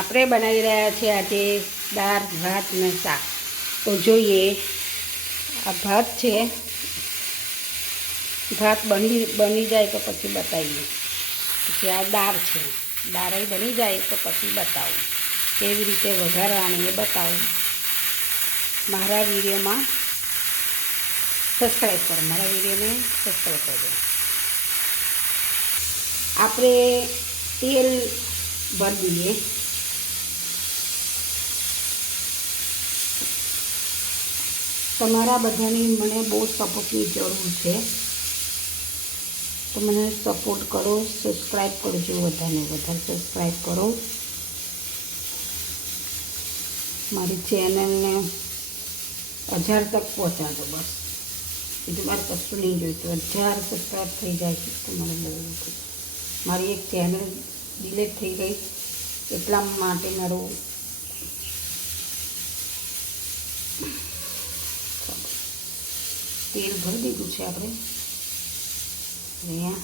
આપણે બનાવી રહ્યા છીએ આજે દાળ ભાત ને શાક. તો જોઈએ આ ભાત છે. ભાત બની જાય તો પછી બતાવીએ. પછી આ દાળ છે, દાળ બની જાય તો પછી બતાવું કેવી રીતે વઘારવાની એ બતાવું. મારા વિડીયોમાં સબસ્ક્રાઈબ કરો, મારા વિડીયોને સબસ્ક્રાઈબ કરજો. આપણે તેલ ભરી દઈએ. તમારા બધાની મને બહુ સપોર્ટની જરૂર છે, તો મને સપોર્ટ કરો, સબસ્ક્રાઈબ કરજો, વધારે સબસ્ક્રાઈબ કરો. મારી ચેનલને 1000 તક પહોંચાડો. બસ બીજું મારે કશું નહીં જોઈતું. 1000 સબસ્ક્રાઈબ થઈ જાય છે તો મને બહુ થઈ. મારી એક ચેનલ ડિલીટ થઈ ગઈ, એટલા માટે મારું તેલ ભરી દીધું છે. આપણે અહીંયા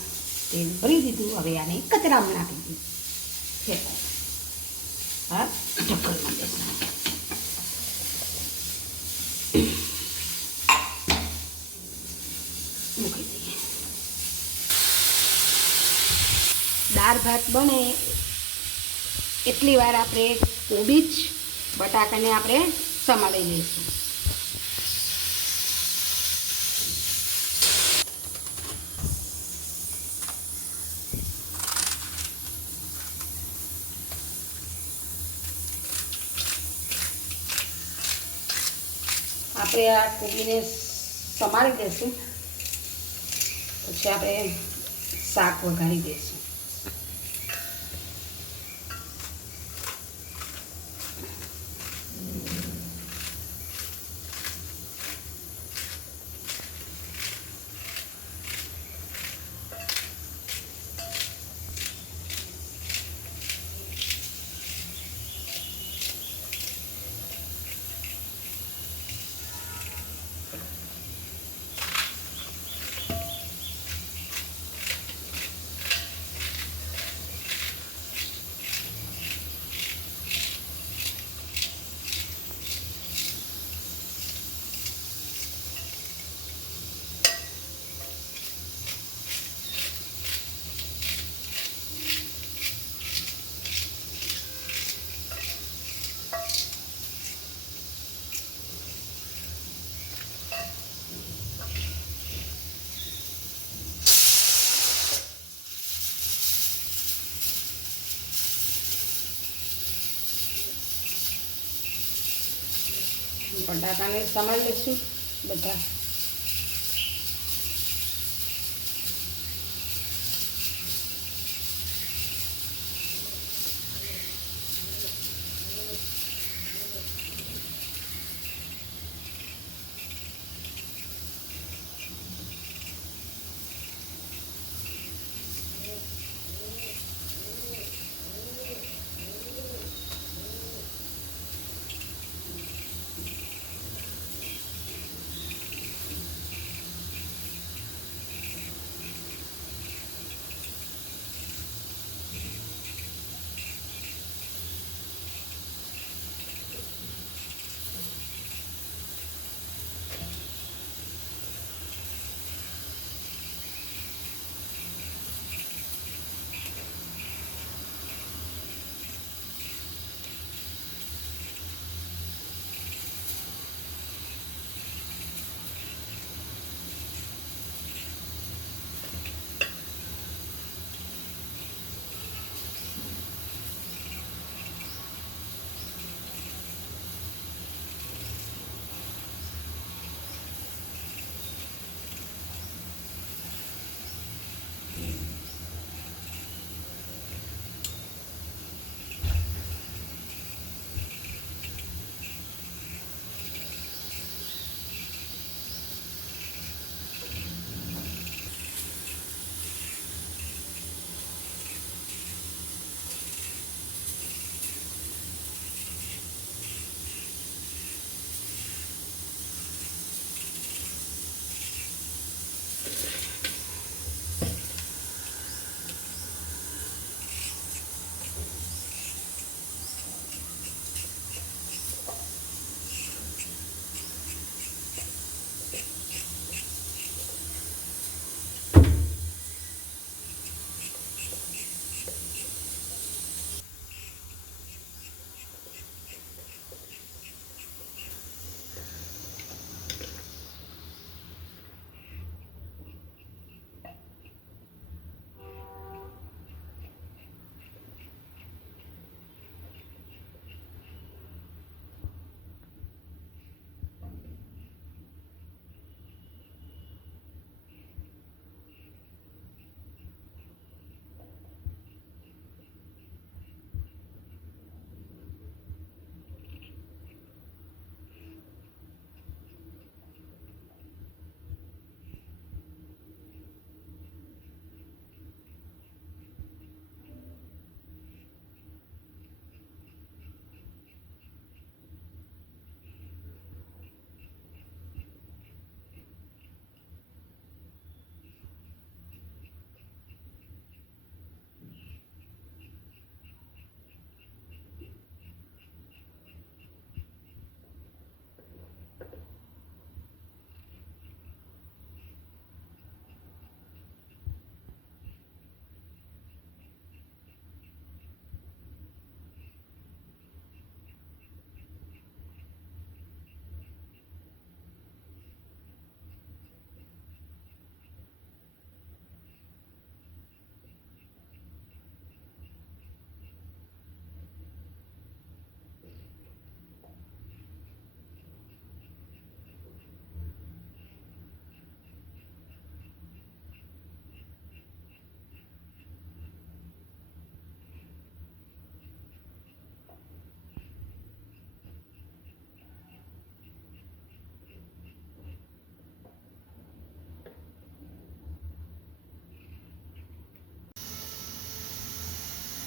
તેલ ભરી દીધું. હવે આને કચરામાં નાખી દીધું છે. હા, ઢક્કનમાં બેસવાનું. મૂકી દઈએ. દાળ ભાત બને એટલી વાર આપણે કોબીજ બટાકાને આપણે સમારી લઈશું. આપણે આ કોબીને સમારી દઈશું. પછી આપણે શાક વઘારી દઈશું. બટાકાને સમારી લઈશું બધા.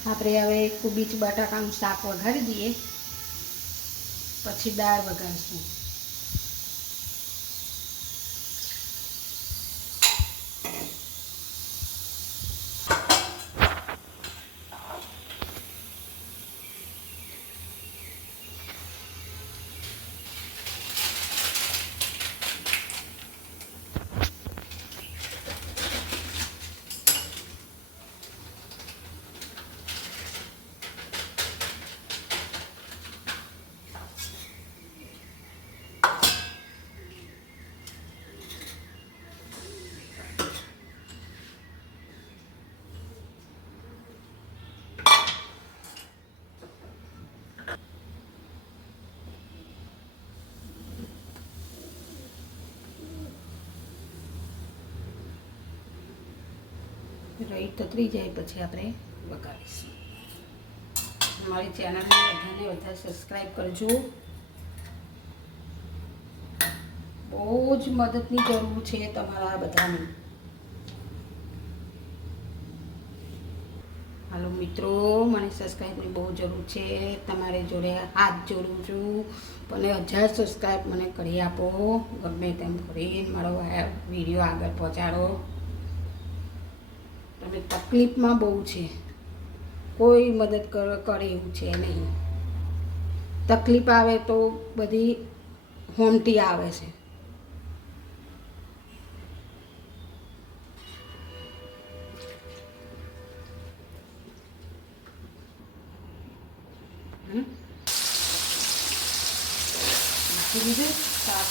આપણે હવે કોબીજ બટાકાનું શાક વઘારી દઈએ, પછી દાળ વઘારશું. રહી તતરી જાય પછી આપણે વઘારીશું. મારી ચેનલને બધાને વધારે સબસ્ક્રાઈબ કરજો. બહુ જ મદદની જરૂર છે તમારા બધાની. હાલો મિત્રો, મને સબસ્ક્રાઈબની બહુ જરૂર છે. તમારે જોડે હાથ જોડું છું, પણ 1000 સબસ્ક્રાઈબ મને કરી આપો. ગમે તેમ કરીને મારો વિડીયો આગળ પહોંચાડો. તમે તકલીફમાં બહુ છે, કોઈ મદદ કરે એવું છે નહીં. તકલીફ આવે તો બધી હોમટી આવે છે. નાખી દીધું શાક.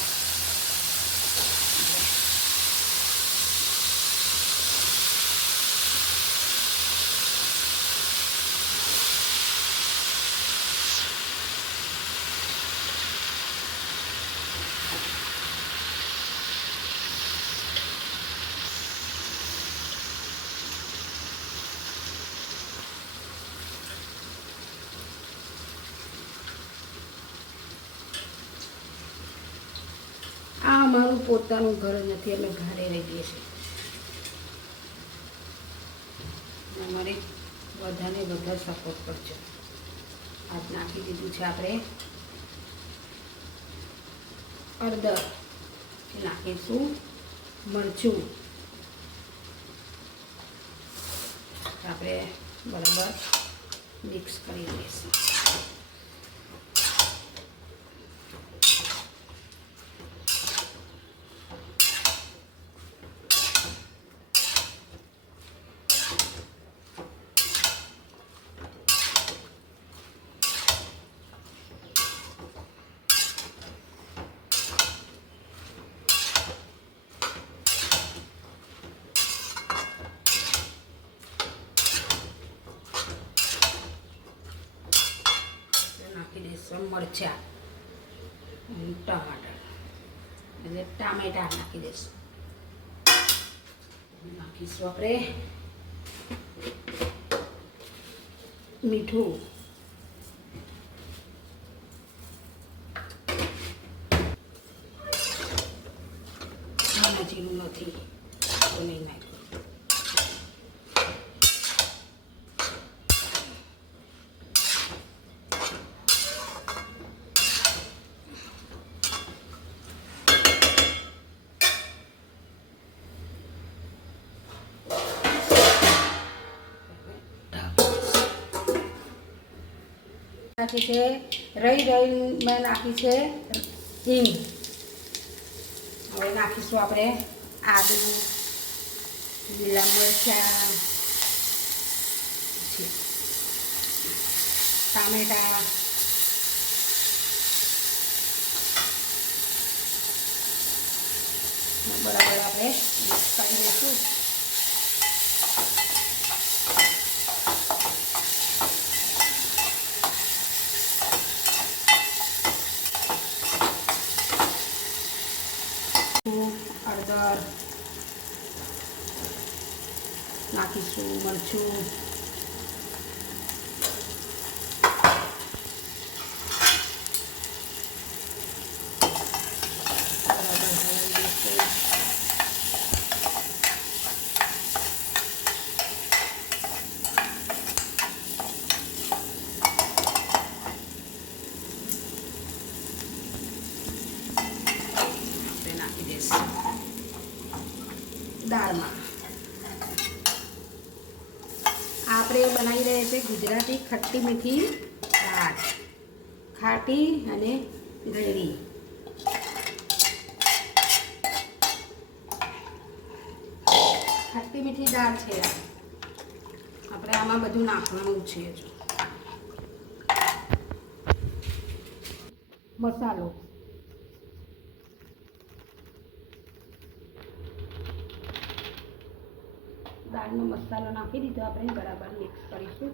આ અમારું પોતાનું ઘર નથી, અમે ઘરે રહીએ છીએ. અમારે બધાને બધા સપોર્ટ કરજો. આજ નાખી દીધું છે આપણે હળદર, નાખીશું મરચું. આપણે બરાબર મિક્સ કરી દઈશું. મરચાં અને ટમાટર એટલે ટામેટા નાખી દઈશું. નાખીશું આપણે મીઠું, જીરું નથી તો નહીં નાખ્યું. નાખી છે મેં નાખી છે હિંગ. હવે નાખીશું આપણે આદુ, લીલા મરચાં, ટામેટા, બરાબર આપણે મિક્સ કરી દઈશું. હળદર નાખીશું, મરચું, દાળમાં આપણે બનાવી રહ્યા છીએ ગુજરાતી ખટ્ટી મીઠી દાળ, ખાટી અને ગળી. ખટ્ટી મીઠી દાળ છે. આપણે આમાં બધું નાખવાનું છે. જો મસાલો, દાળનો મસાલો નાખી દીધો. આપણે બરાબર મિક્સ કરીશું.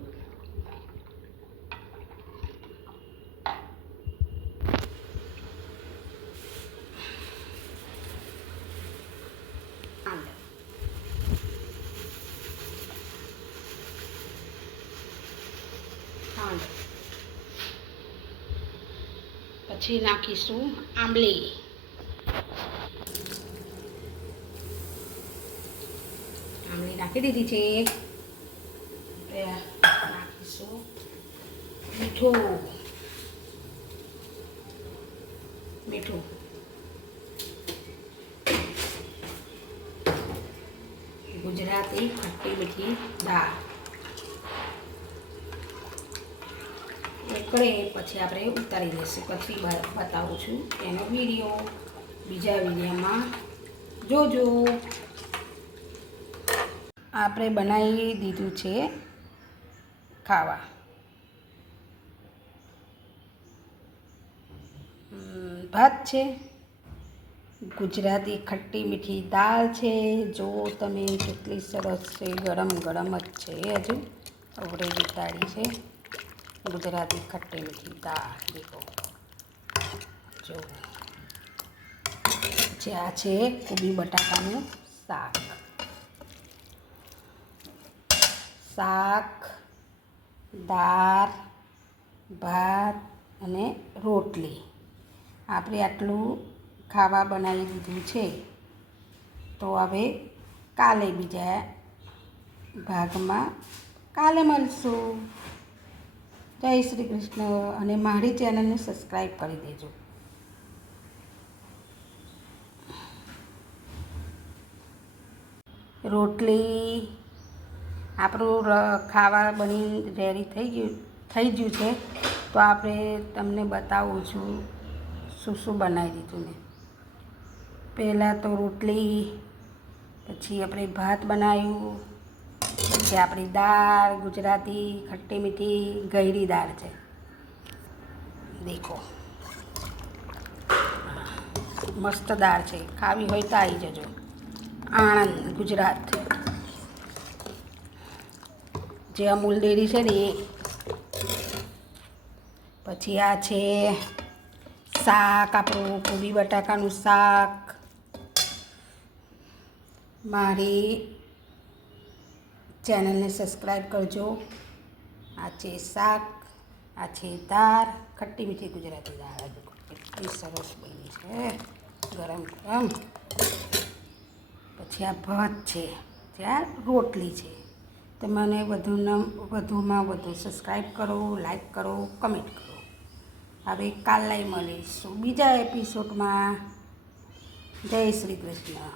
પછી નાખીશું આંબલી. આંબલી નાખી દીધી છે. નાખીશું મીઠું. ગુજરાતી ખટ્ટી મીઠી દાળ ઉકળે પછી આપણે ઉતારી દઈશું. પછી બતાવું છું એનો વિડીયો. બીજા વિડીયોમાં જોજો. આપણે બનાવી દીધું છે ખાવા. ભાત છે, ગુજરાતી ખટ્ટી મીઠી દાળ છે. જો તમે કેટલી સરસ છે, ગરમ ગરમ જ છે. હજુ અવરેજ ઉતારી છે ગુજરાતી ખટ્ટી મીઠી દાળ. દેખો જો જે આ છે કોબી બટાકાનું શાક, દાળ, ભાત અને રોટલી. આપણે આટલું ખાવા બનાવી દીધું છે. તો હવે કાલે બીજા ભાગમાં કાલે મળશું. જય શ્રી કૃષ્ણ. અને મારી ચેનલને સબસ્ક્રાઈબ કરી દેજો. રોટલી આપણું ખાવા બની રેડી થઈ ગયું છે. તો આપણે તમને બતાવું છું શું શું બનાવી દીધું મેં. પહેલાં તો રોટલી, પછી આપણે ભાત બનાવ્યું, પછી આપણી દાળ ગુજરાતી ખટ્ટી મીઠી ગળી દાળ છે. દેખો મસ્ત દાળ છે. ખાવી હોય તો આવી જજો. આણંદ ગુજરાત જે અમૂલ ડેરી છે ને એ. પછી આ છે શાક, આપણું કોબી બટાકાનું શાક. મારી ચેનલને સબસ્ક્રાઈબ કરજો. આ છે શાક, આ છે દાળ, ખટ્ટી મીઠી ગુજરાતી દાળ. કેટલી સરસ બની છે, ગરમ ગરમ. પછી આ ભાત છે, ત્યાં રોટલી છે. તો મને વધુમાં વધુ સબસ્ક્રાઈબ કરો, લાઈક કરો, કમેન્ટ કરો. હવે કાલે મળીશું બીજા એપિસોડમાં. જય શ્રી કૃષ્ણ.